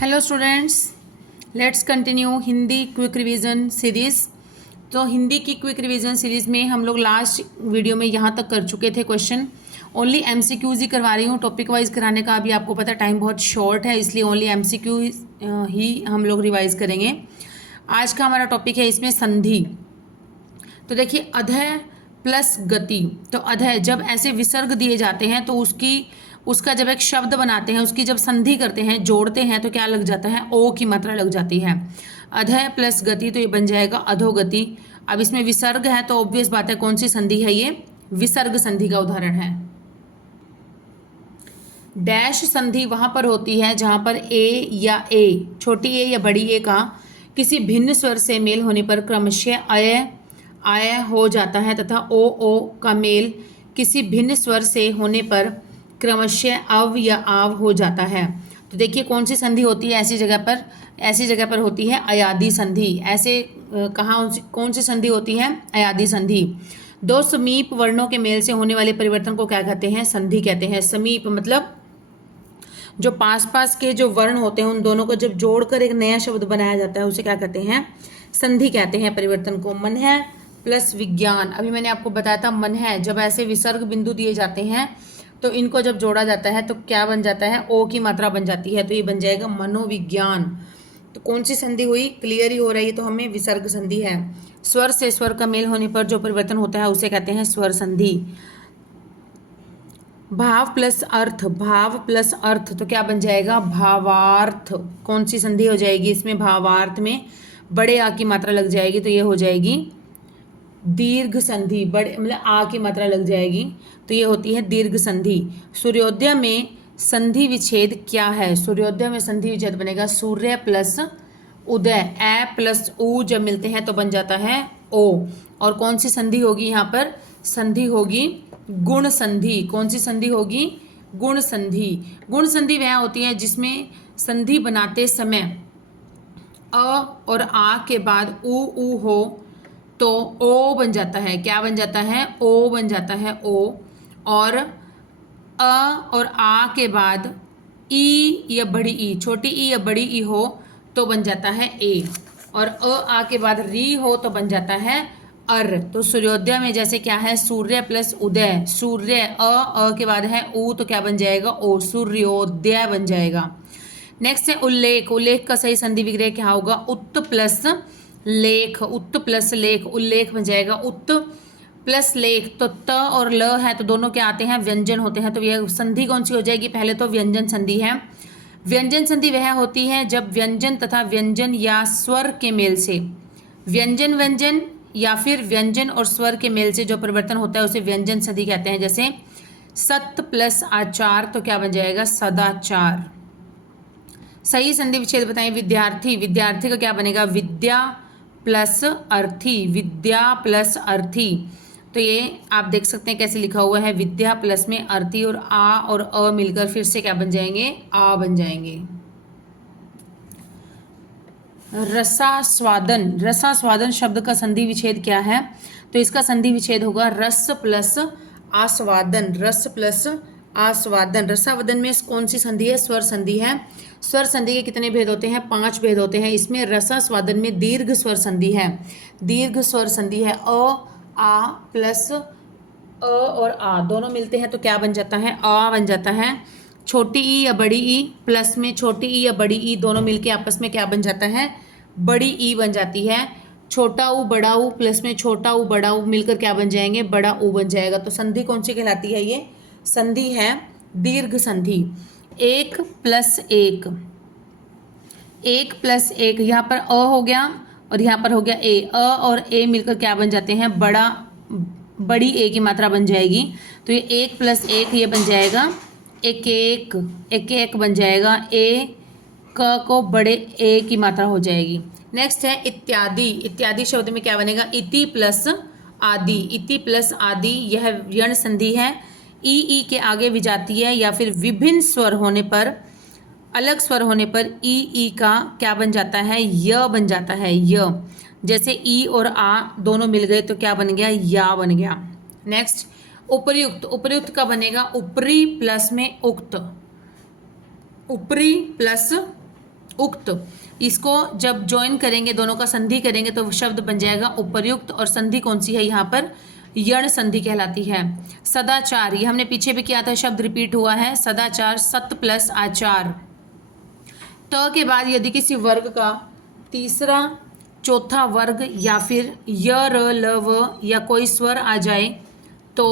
Hello students, let's continue Hindi quick revision series. तो हिंदी की quick revision series में हम लोग लास्ट वीडियो में यहाँ तक कर चुके थे क्वेश्चन। ओनली एमसीक्यूज़ ही करवा रही हूँ, टॉपिक वाइज कराने का अभी आपको पता टाइम बहुत शॉर्ट है, इसलिए ओनली एमसीक्यू ही हम लोग रिवाइज करेंगे। आज का हमारा टॉपिक है इसमें संधि। तो देखिए, अधय प्लस गति। तो अधय जब ऐसे विसर्ग दिए जाते हैं तो उसका जब एक शब्द बनाते हैं, उसकी जब संधि करते हैं, जोड़ते हैं, तो क्या लग जाता है? ओ की मात्रा लग जाती है। अधय प्लस गति, तो ये बन जाएगा अधोगति। अब इसमें विसर्ग है तो ऑब्वियस बात है, कौन सी संधि है ये? विसर्ग संधि का उदाहरण है। डैश संधि वहां पर होती है जहां पर ए, छोटी ए या बड़ी ए का किसी भिन्न स्वर से मेल होने पर क्रमशः आय हो जाता है, तथा ओ का मेल किसी भिन्न स्वर से होने पर क्रमशः अव या आव हो जाता है। तो देखिए, कौन सी संधि होती है ऐसी जगह पर होती है अयादी संधि। ऐसे कौन सी संधि होती है? अयादी संधि। दो समीप वर्णों के मेल से होने वाले परिवर्तन को क्या कहते हैं? संधि कहते हैं। समीप मतलब जो पास के जो वर्ण होते हैं उन दोनों को जब जोड़कर एक नया शब्द बनाया जाता है उसे क्या कहते हैं? संधि कहते हैं परिवर्तन को। मन है प्लस विज्ञान, अभी मैंने आपको बताया था मन है, जब ऐसे विसर्ग बिंदु दिए जाते हैं तो इनको जब जोड़ा जाता है तो क्या बन जाता है? ओ की मात्रा बन जाती है, तो ये बन जाएगा मनोविज्ञान। तो कौन सी संधि हुई? क्लियर ही हो रही है, तो हमें विसर्ग संधि है। स्वर से स्वर का मेल होने पर जो परिवर्तन होता है उसे कहते हैं स्वर संधि। भाव प्लस अर्थ, तो क्या बन जाएगा? भावार्थ। कौन सी संधि हो जाएगी इसमें? भावार्थ में बड़े आ की मात्रा लग जाएगी, तो ये हो जाएगी दीर्घ संधि। बड़े मतलब आ की मात्रा लग जाएगी, तो ये होती है दीर्घ संधि। सूर्योदय में संधि विच्छेद क्या है? सूर्योदय में संधि विच्छेद बनेगा सूर्य प्लस उदय। ए प्लस उ जब मिलते हैं तो बन जाता है ओ। और कौन सी संधि होगी यहाँ पर? संधि होगी गुण संधि। कौन सी संधि होगी? गुण संधि। गुण संधि वह होती है जिसमें संधि बनाते समय अ और आ के बाद उ हो तो ओ बन जाता है। क्या बन जाता है? ओ बन जाता है ओ। और अ और आ के बाद ई या बड़ी ई, छोटी ई या बड़ी ई हो तो बन जाता है ए। और आ के बाद री हो तो बन जाता है अर। तो सूर्योदय में जैसे क्या है? सूर्य प्लस उदय। सूर्य अ के बाद है उ, तो क्या बन जाएगा? ओ, सूर्योदय बन जाएगा। नेक्स्ट है उल्लेख। उल्लेख का सही संधि विग्रह क्या होगा? उत्त प्लस लेख। उत्त प्लस लेख, उल्लेख बन जाएगा उत्त प्लस लेख। तो त और ल है तो दोनों क्या आते हैं? व्यंजन होते हैं। तो यह संधि कौन सी हो जाएगी? पहले तो व्यंजन संधि है। व्यंजन संधि वह होती है जब व्यंजन तथा व्यंजन या स्वर के मेल से व्यंजन व्यंजन या फिर व्यंजन और स्वर के मेल से जो परिवर्तन होता है उसे व्यंजन संधि कहते हैं। जैसे सत प्लस आचार, तो क्या बन जाएगा? सदाचार। सही संधि विच्छेद बताएं। विद्यार्थी, विद्यार्थी का क्या बनेगा? विद्या प्लस अर्थी। विद्या प्लस अर्थी, तो ये आप देख सकते हैं कैसे लिखा हुआ है। विद्या प्लस में अर्थी और आ और अ मिलकर फिर से क्या बन जाएंगे? आ बन जाएंगे। रसास्वादन, रसास्वादन शब्द का संधि विच्छेद क्या है? तो इसका संधि विच्छेद होगा रस प्लस आस्वादन। रस प्लस आस्वादन। रसावदन में कौन सी संधि है? स्वर संधि है। स्वर संधि के कितने भेद होते हैं? 5 भेद होते हैं। इसमें रसास्वादन में दीर्घ स्वर संधि है। दीर्घ स्वर संधि है अ आ प्लस अ और आ दोनों मिलते हैं तो क्या बन जाता है? आ बन जाता है। छोटी ई या बड़ी ई प्लस में छोटी ई या बड़ी ई दोनों मिलके आपस में क्या बन जाता है? बड़ी ई बन जाती है। छोटा ऊ बड़ा ऊ प्लस में छोटा ऊ बड़ा ऊ मिलकर क्या बन जाएंगे? बड़ा ऊ बन जाएगा। तो संधि कौन सी कहलाती है? ये संधि है दीर्घ संधि। एक प्लस एक, एक प्लस एक, यहाँ पर अ हो गया और यहाँ पर हो गया ए। अ और ए मिलकर क्या बन जाते हैं? बड़ी ए की मात्रा बन जाएगी। तो ये एक प्लस एक ये बन जाएगा एक एक बन जाएगा। ए क को बड़े ए की मात्रा हो जाएगी। नेक्स्ट है इत्यादि। इत्यादि शब्द में क्या बनेगा? इति प्लस आदि। इति प्लस आदि यह यण संधि है। ई के आगे विजातीय या फिर विभिन्न स्वर होने पर, अलग स्वर होने पर ई का क्या बन जाता है? य बन जाता है। य जैसे ई और आ दोनों मिल गए तो क्या बन गया? या बन गया। नेक्स्ट उपर्युक्त। उपर्युक्त का बनेगा ऊपरी प्लस में उक्त। ऊपरी प्लस उक्त, इसको जब ज्वाइन करेंगे, दोनों का संधि करेंगे तो शब्द बन जाएगा उपर्युक्त। और संधि कौन सी है यहाँ पर, यण संधि कहलाती है। सदाचार, ये हमने पीछे भी किया था, शब्द रिपीट हुआ है। सदाचार, सत प्लस आचार। त के बाद यदि किसी वर्ग का तीसरा चौथा वर्ग या फिर य र ल व या कोई स्वर आ जाए तो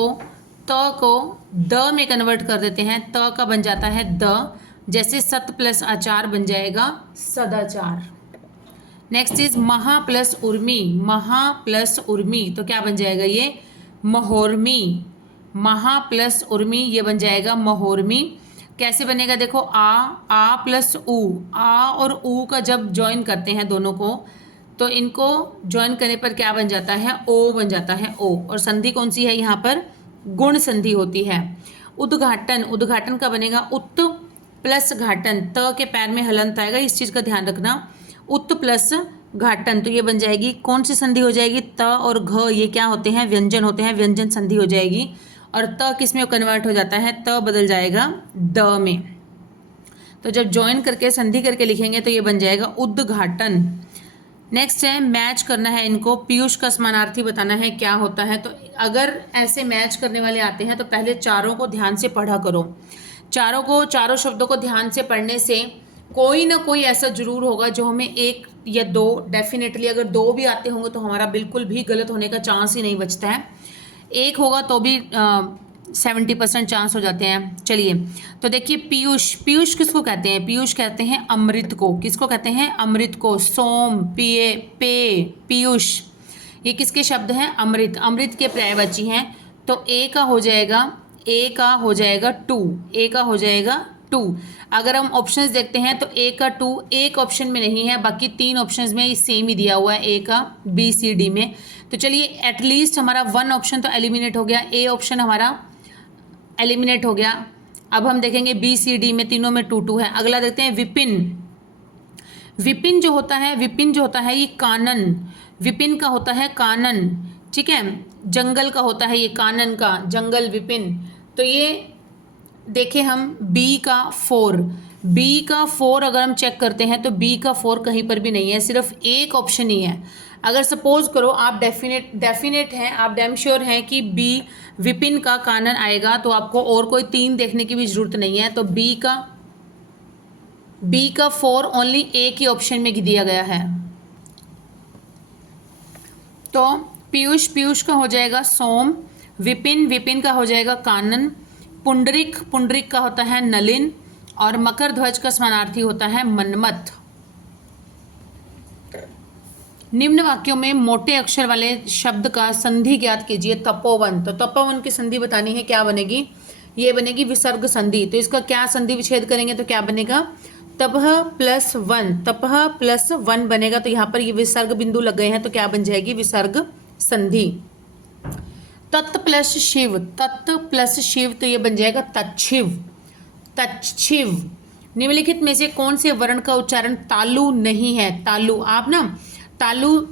त को द में कन्वर्ट कर देते हैं, त का बन जाता है द। जैसे सत प्लस आचार बन जाएगा सदाचार। नेक्स्ट इज महा प्लस उर्मी, महा प्लस उर्मी तो क्या बन जाएगा ये, महोर्मी। महा प्लस उर्मी ये बन जाएगा महोर्मी। कैसे बनेगा देखो, आ प्लस ऊ, आ और ऊ का जब ज्वाइन करते हैं दोनों को तो इनको ज्वाइन करने पर क्या बन जाता है, ओ बन जाता है ओ। और संधि कौन सी है यहाँ पर, गुण संधि होती है। उद्घाटन, उद्घाटन का बनेगा उत्त प्लस घाटन, त के पैर में हलंत आएगा, इस चीज़ का ध्यान रखना। उत्त प्लस घाटन तो ये बन जाएगी, कौन सी संधि हो जाएगी, त और घ ये क्या होते हैं, व्यंजन होते हैं, व्यंजन संधि हो जाएगी। और त किस में कन्वर्ट हो जाता है, त बदल जाएगा द में। तो जब ज्वाइन करके संधि करके लिखेंगे तो ये बन जाएगा उद्घाटन। नेक्स्ट है मैच करना है इनको, पीयूष का समानार्थी बताना है क्या होता है। तो अगर ऐसे मैच करने वाले आते हैं तो पहले चारों को ध्यान से पढ़ा करो। चारों शब्दों को ध्यान से पढ़ने से कोई ना कोई ऐसा जरूर होगा जो हमें एक या दो, डेफिनेटली अगर दो भी आते होंगे तो हमारा बिल्कुल भी गलत होने का चांस ही नहीं बचता है। एक होगा तो भी 70% चांस हो जाते हैं। चलिए तो देखिए, पीयूष, पीयूष किसको कहते हैं, पीयूष कहते हैं अमृत को। किसको कहते हैं, अमृत को। सोम, पिए, पे, पीयूष, ये किसके शब्द हैं, अमृत, अमृत के पर्यायवाची हैं। तो ए का हो जाएगा, ए का हो जाएगा टू, ए का हो जाएगा टू। अगर हम ऑप्शंस देखते हैं तो ए का टू एक ऑप्शन में नहीं है, बाकी 3 ऑप्शंस में सेम ही दिया हुआ है, ए का बी सी डी में। तो चलिए एटलीस्ट हमारा 1 ऑप्शन तो एलिमिनेट हो गया, ए ऑप्शन हमारा एलिमिनेट हो गया। अब हम देखेंगे बी सी डी में तीनों में 2 2 है। अगला देखते हैं विपिन। विपिन जो होता है, विपिन जो होता है ये कानन, विपिन का होता है कानन, ठीक है। जंगल का होता है ये कानन का, जंगल विपिन। तो ये देखें हम बी का 4, बी का 4 अगर हम चेक करते हैं तो बी का 4 कहीं पर भी नहीं है, सिर्फ एक ऑप्शन ही है। अगर सपोज करो आप डेफिनेट हैं, आप डैम श्योर हैं कि बी विपिन का कानन आएगा तो आपको और कोई 3 देखने की भी जरूरत नहीं है। तो बी का 4 ओनली एक ही ऑप्शन में दिया गया है। तो पीयूष, पीयूष का हो जाएगा सोम, विपिन, विपिन का हो जाएगा कानन, पुंडरिक, पुंडरिक का होता है नलिन, और मकर ध्वज का समानार्थी होता है मनमथ। निम्न वाक्यों में मोटे अक्षर वाले शब्द का संधि ज्ञात कीजिए। तपोवन, तो तपोवन की संधि बतानी है, क्या बनेगी, ये बनेगी विसर्ग संधि। तो इसका क्या संधि विच्छेद करेंगे तो क्या बनेगा, तपह प्लस 1, तपह प्लस 1 बनेगा। तो यहाँ पर ये विसर्ग बिंदु लग गए हैं तो क्या बन जाएगी, विसर्ग संधि। तत् प्लस शिव, तत् प्लस शिव तो ये बन जाएगा तच्छिव, तच्छिव। निम्नलिखित में से कौन से वर्ण का उच्चारण तालु नहीं है, तालु, आप ना तालु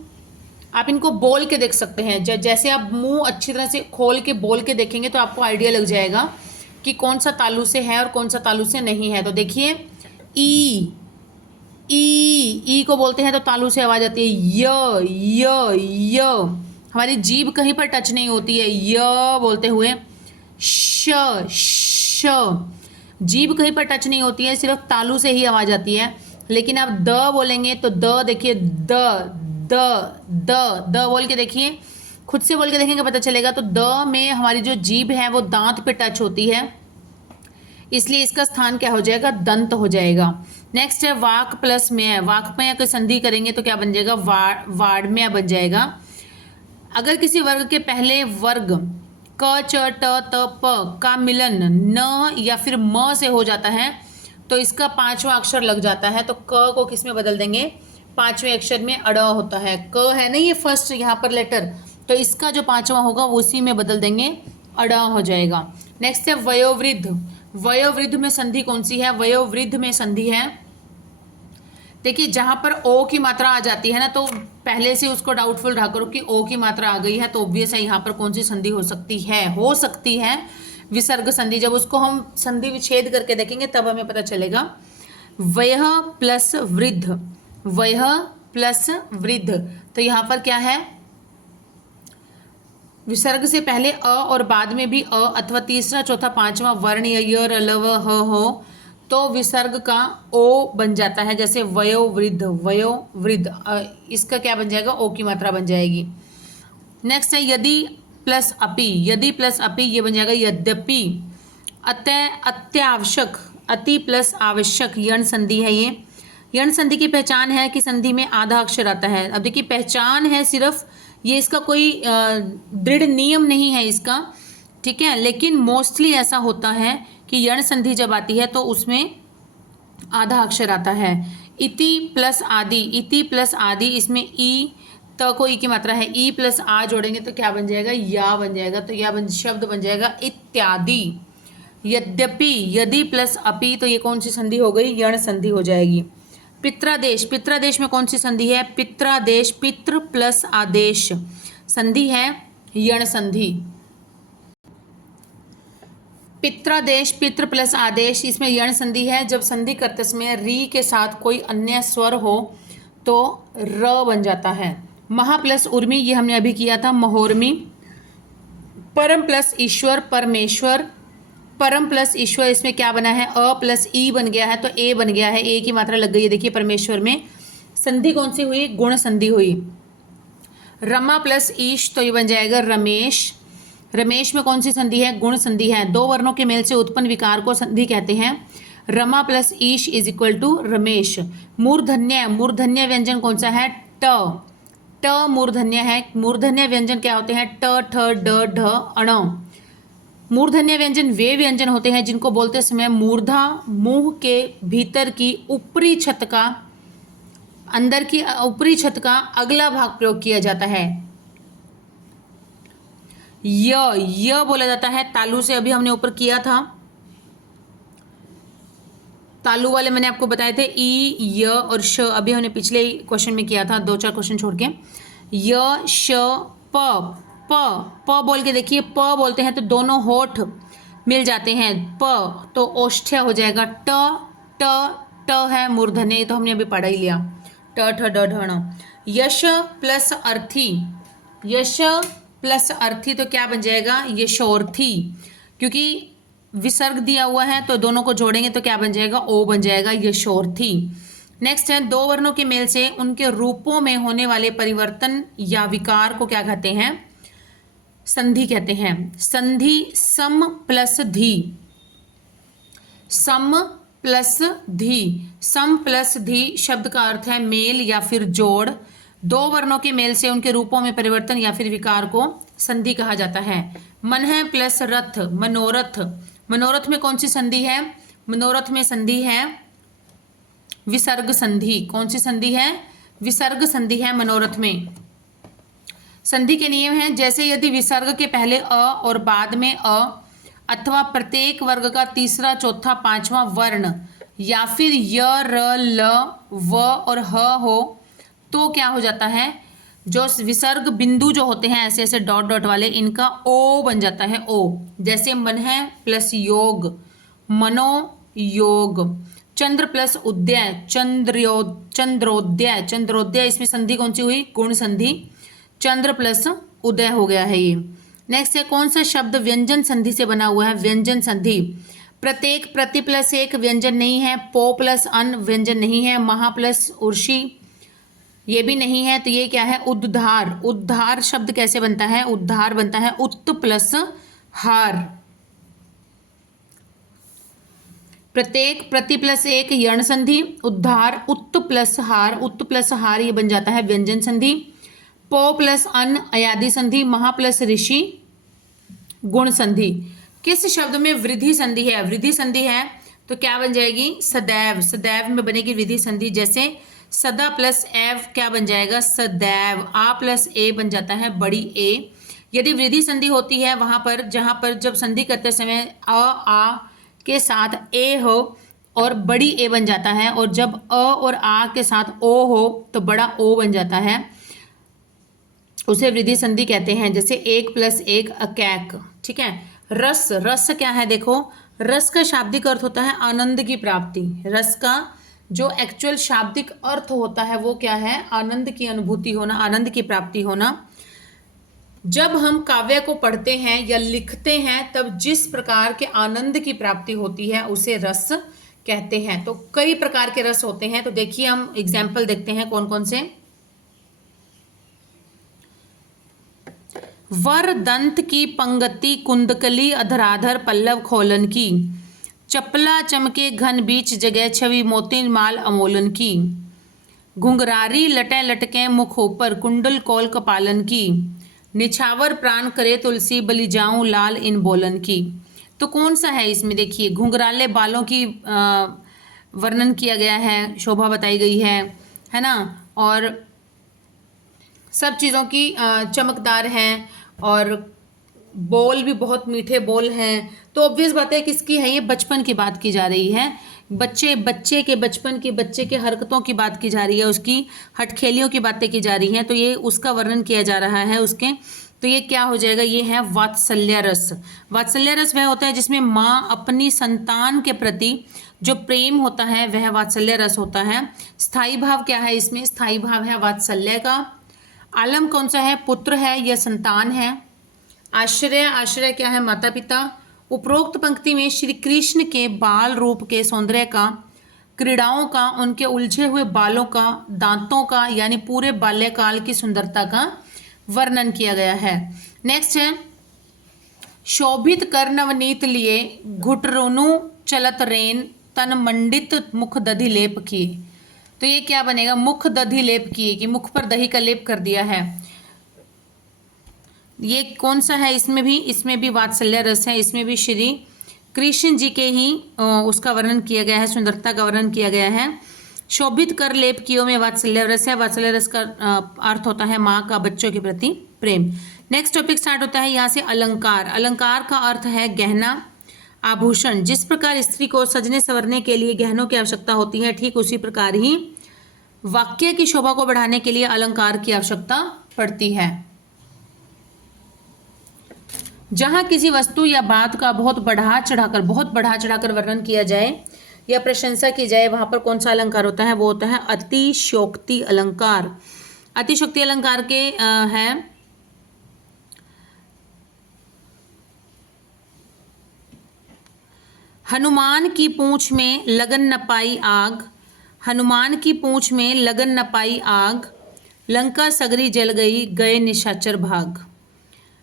आप इनको बोल के देख सकते हैं। जैसे आप मुंह अच्छी तरह से खोल के बोल के देखेंगे तो आपको आइडिया लग जाएगा कि कौन सा तालु से है और कौन सा तालु से नहीं है। तो देखिए ई, ई को बोलते हैं तो तालु से आवाज आती है। य हमारी जीभ कहीं पर टच नहीं होती है य बोलते हुए। श जीभ कहीं पर टच नहीं होती है, सिर्फ तालु से ही आवाज आती है। लेकिन आप द बोलेंगे तो द देखिए, द बोल के देखिए, खुद से बोल के देखेंगे पता चलेगा। तो द में हमारी जो जीभ है वो दांत पे टच होती है, इसलिए इसका स्थान क्या हो जाएगा, दंत हो जाएगा। नेक्स्ट है वाक प्लस में, वाक में अगर संधि करेंगे तो क्या बन जाएगा, वाड्मय बन जाएगा। अगर किसी वर्ग के पहले वर्ग क च ट त प का मिलन न या फिर म से हो जाता है तो इसका 5वां अक्षर लग जाता है। तो क को किस में बदल देंगे, 5वें अक्षर में अड़ होता है, क है ना ये फर्स्ट यहाँ पर लेटर, तो इसका जो 5वां होगा उसी में बदल देंगे, अड़ हो जाएगा। नेक्स्ट है वयोवृद्ध, वयोवृद्ध में संधि कौन सी है, वयोवृद्ध में संधि है, देखिए जहाँ पर ओ की मात्रा आ जाती है ना तो पहले से उसको डाउटफुल रहा करो कि ओ की मात्रा आ गई है तो ऑब्वियस है यहाँ पर कौन सी संधि हो सकती है विसर्ग संधि। जब उसको हम संधि विच्छेद करके देखेंगे तब हमें पता चलेगा। वयः प्लस वृद्ध, वयः प्लस वृद्ध, तो यहाँ पर क्या है, विसर्ग से पहले अ और बाद में भी अ अथवा तीसरा चौथा पांचवा वर्ण या य र ल व ह हो तो विसर्ग का ओ बन जाता है, जैसे वयो वृद्ध, वयो वृद्ध, इसका क्या बन जाएगा, ओ की मात्रा बन जाएगी। नेक्स्ट है यदि प्लस अपि, यदि प्लस अपि ये बन जाएगा यद्यपि। अतः अत्यावश्यक, अति प्लस आवश्यक यण संधि है ये। यण संधि की पहचान है कि संधि में आधा अक्षर आता है। अब देखिए पहचान है सिर्फ, ये इसका कोई दृढ़ नियम नहीं है इसका, ठीक है, लेकिन मोस्टली ऐसा होता है कि यण संधि जब आती है तो उसमें आधा अक्षर आता है। इति प्लस आदि, इति प्लस आदि, इसमें ई त को ई की मात्रा है, ई प्लस आ जोड़ेंगे तो क्या बन जाएगा, या बन जाएगा, तो या शब्द बन जाएगा इत्यादि। यद्यपि, यदि प्लस अपि, तो ये कौन सी संधि हो गई, यण संधि हो जाएगी। पित्रादेश, पित्रादेश में कौन सी संधि है, पित्रादेश, पितृ प्लस आदेश संधि है यण संधि। पित्रादेश, पितृ प्लस आदेश, इसमें यण संधि है। जब संधि करते समय री के साथ कोई अन्य स्वर हो तो र बन जाता है। महा प्लस उर्मी, ये हमने अभी किया था, महोर्मी। परम प्लस ईश्वर, परमेश्वर। परम प्लस ईश्वर, इसमें क्या बना है, अ प्लस ई बन गया है तो ए बन गया है, ए की मात्रा लग गई है। देखिए परमेश्वर में संधि कौन सी हुई, गुण संधि हुई। रमा प्लस ईश, तो ये बन जाएगा रमेश। रमेश में कौन सी संधि है, गुण संधि है। दो वर्णों के मेल से उत्पन्न विकार को संधि कहते हैं। रमा प्लस ईश इज इक्वल टू रमेश। मूर्धन्य, मूर्धन्य व्यंजन कौन सा है, ट, ट मूर्धन्य है। मूर्धन्य व्यंजन क्या होते हैं, ट, ठ, ड, ढ, अण। मूर्धन्य व्यंजन वे व्यंजन होते हैं जिनको बोलते समय मूर्धा मुंह के भीतर की ऊपरी छत का, अंदर की ऊपरी छत का अगला भाग प्रयोग किया जाता है। य बोला जाता है तालु से, अभी हमने ऊपर किया था तालु वाले, मैंने आपको बताए थे ई, य और श, अभी हमने पिछले क्वेश्चन में किया था, 2-4 क्वेश्चन छोड़ के। य, श, प, प बोल के देखिए, प बोलते हैं तो दोनों होठ मिल जाते हैं, प तो ओष्ठ्य हो जाएगा। ट, ट, ट है मूर्धन्य, तो हमने अभी पढ़ा ही लिया, ट, ठ, ड, ढ, ण। यश प्लस अर्थी, यश प्लस अर्थी, तो क्या बन जाएगा, यशोर्थी, क्योंकि विसर्ग दिया हुआ है तो दोनों को जोड़ेंगे तो क्या बन जाएगा, ओ बन जाएगा, यशोर्थी। नेक्स्ट है दो वर्णों के मेल से उनके रूपों में होने वाले परिवर्तन या विकार को क्या कहते हैं, संधि कहते हैं। संधि सम प्लस धी, सम प्लस धी, सम प्लस धी शब्द का अर्थ है मेल या फिर जोड़। दो वर्णों के मेल से उनके रूपों में परिवर्तन या फिर विकार को संधि कहा जाता है। मन है प्लस रथ, मनोरथ, मनोरथ में कौन सी संधि है, मनोरथ में संधि है विसर्ग संधि। कौन सी संधि है, विसर्ग संधि है मनोरथ में। संधि के नियम हैं, जैसे यदि विसर्ग के पहले अ और बाद में अ अथवा प्रत्येक वर्ग का तीसरा चौथा पांचवा वर्ण या फिर य, र, ल, व और ह हो तो क्या हो जाता है, जो विसर्ग बिंदु जो होते हैं ऐसे ऐसे डॉट डॉट वाले, इनका ओ बन जाता है, ओ। जैसे मन है प्लस योग, मनो योग। चंद्र प्लस उदय, चंद्रोदय, चंद्रोदय, इसमें संधि कौन सी हुई, गुण संधि, चंद्र प्लस उदय हो गया है ये। नेक्स्ट है कौन सा शब्द व्यंजन संधि से बना हुआ है, व्यंजन संधि। प्रत्येक, प्रति प्लस एक व्यंजन नहीं है। पो प्लस अन व्यंजन नहीं है। महा प्लस उर्षी ये भी नहीं है, तो ये क्या है, उद्धार। उद्धार शब्द कैसे बनता है, उद्धार बनता है उत्त प्लस हार। प्रत्येक, प्रति प्लस एक यण संधि, उद्धार, उत्त प्लस हार, उत्त प्लस हार ये बन जाता है व्यंजन संधि। पो प्लस अन अयादि संधि, महा प्लस ऋषि गुण संधि। किस शब्द में वृद्धि संधि है, वृद्धि संधि है तो क्या बन जाएगी, सदैव, सदैव में बनेगी वृद्धि संधि। जैसे सदा प्लस एव क्या बन जाएगा, सदैव। आ प्लस ए बन जाता है बड़ी ए। यदि वृद्धि संधि होती है वहां पर जहां पर जब संधि करते समय आ के साथ ए हो और बड़ी ए बन जाता है, और जब अ और आ के साथ ओ हो तो बड़ा ओ बन जाता है, उसे वृद्धि संधि कहते हैं। जैसे एक प्लस एक अकैक, ठीक है। रस, रस क्या है देखो, रस का शाब्दिक अर्थ होता है आनंद की प्राप्ति। रस का जो एक्चुअल शाब्दिक अर्थ होता है वो क्या है? आनंद की अनुभूति होना, आनंद की प्राप्ति होना। जब हम काव्य को पढ़ते हैं या लिखते हैं तब जिस प्रकार के आनंद की प्राप्ति होती है उसे रस कहते हैं। तो कई प्रकार के रस होते हैं, तो देखिए हम एग्जाम्पल देखते हैं कौन कौन से। वर दंत की पंगति कुंदकली अधराधर पल्लव खोलन की, चपला चमके घन बीच जगह छवि मोती माल अमोलन की, घुंघरारी लटें लटके मुख ऊपर कुंडल कौल कपालन की, निछावर प्राण करे तुलसी बलि जाऊं लाल इन बोलन की। तो कौन सा है इसमें? देखिए घुंघराले बालों की वर्णन किया गया है, शोभा बताई गई है ना, और सब चीज़ों की चमकदार हैं और बोल भी बहुत मीठे बोल हैं। तो ऑब्वियस बात है किसकी है ये? बचपन की बात की जा रही है, बच्चे के बचपन की, बच्चे के हरकतों की बात की जा रही है, उसकी हटखेलियों की बातें की जा रही हैं, तो ये उसका वर्णन किया जा रहा है उसके। तो ये क्या हो जाएगा? ये है वात्सल्य रस। वात्सल्य रस वह होता है जिसमें माँ अपनी संतान के प्रति जो प्रेम होता है वह वात्सल्य रस होता है। स्थायी भाव क्या है इसमें? स्थायी भाव है वात्सल्य का। आलम कौन सा है? पुत्र है या संतान है। आश्रय, आश्रय क्या है? माता पिता। उपरोक्त पंक्ति में श्री कृष्ण के बाल रूप के सौंदर्य का, क्रीड़ाओं का, उनके उलझे हुए बालों का, दांतों का, यानी पूरे बाल्यकाल की सुंदरता का वर्णन किया गया है। नेक्स्ट है शोभित कर नवनीत लिए, घुटरुनु चलत रेन, तन मंडित मुख दधि लेप किए। तो ये क्या बनेगा? मुख दधि लेप किए, कि मुख पर दही का लेप कर दिया है। ये कौन सा है? इसमें भी वात्सल्य रस है। इसमें भी श्री कृष्ण जी के ही उसका वर्णन किया गया है, सुंदरता का वर्णन किया गया है। शोभित कर लेप कियो में वात्सल्य रस है। वात्सल्य रस का अर्थ होता है माँ का बच्चों के प्रति प्रेम। नेक्स्ट टॉपिक स्टार्ट होता है यहाँ से अलंकार। अलंकार का अर्थ है गहना, आभूषण। जिस प्रकार स्त्री को सजने संवरने के लिए गहनों की आवश्यकता होती है, ठीक उसी प्रकार ही वाक्य की शोभा को बढ़ाने के लिए अलंकार की आवश्यकता पड़ती है। जहाँ किसी वस्तु या बात का बहुत बढ़ा चढ़ाकर वर्णन किया जाए या प्रशंसा की जाए, वहां पर कौन सा अलंकार होता है? वो होता है अतिशयोक्ति अलंकार। अतिशयोक्ति अलंकार के हैं हनुमान की पूंछ में लगन न पाई आग, हनुमान की पूंछ में लगन न पाई आग, लंका सगरी जल गई गए निशाचर भाग।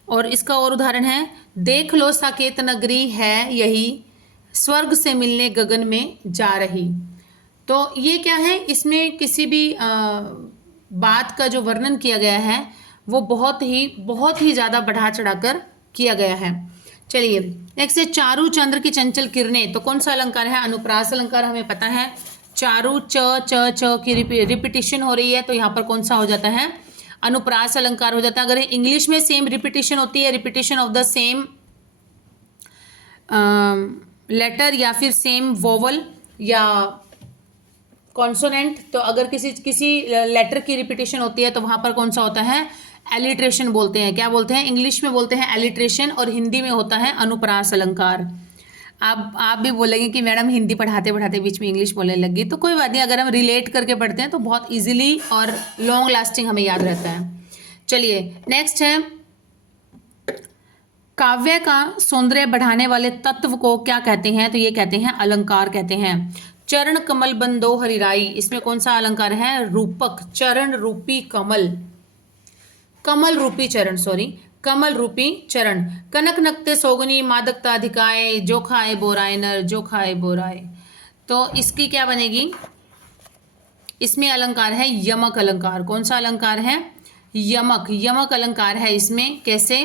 और इसका और उदाहरण है देख लो साकेत नगरी है यही, स्वर्ग से मिलने गगन में जा रही। तो ये क्या है? इसमें किसी भी बात का जो वर्णन किया गया है वो बहुत ही ज़्यादा बढ़ा चढ़ाकर किया गया है। चलिए नेक्स्ट है चारू चंद्र की चंचल किरणें। तो कौन सा अलंकार है? अनुप्रास अलंकार। हमें पता है चारू च की रिपीटिशन हो रही है, तो यहाँ पर कौन सा हो जाता है? अनुप्रास अलंकार हो जाता है। अगर इंग्लिश में सेम रिपीटिशन होती है, repetition of the same letter या फिर सेम वोवल या कॉन्सोनेंट, तो अगर किसी लेटर की रिपीटिशन होती है तो वहां पर कौन सा होता है? एलिट्रेशन बोलते हैं। क्या बोलते हैं? इंग्लिश में बोलते हैं एलिट्रेशन और हिंदी में होता है अनुप्रास अलंकार। आप भी बोलेंगे कि मैडम हिंदी पढ़ाते पढ़ाते बीच में इंग्लिश बोलने लगी, तो कोई बात नहीं, अगर हम रिलेट करके पढ़ते हैं तो बहुत इजीली और लॉन्ग लास्टिंग हमें याद रहता है। चलिए नेक्स्ट है काव्य का सौंदर्य बढ़ाने वाले तत्व को क्या कहते हैं? तो ये कहते हैं अलंकार कहते हैं। चरण कमल बंदो हरिराई, इसमें कौन सा अलंकार है? रूपक। चरण रूपी कमल, कमल रूपी चरण, सॉरी कमल रूपी चरण। कनक नक्ते सोगनी मादकता अधिकाए, जो खाए बोराए नर जो खाए बोराए। तो इसकी क्या बनेगी? इसमें अलंकार है यमक अलंकार। कौन सा अलंकार है? यमक। यमक अलंकार है इसमें। कैसे?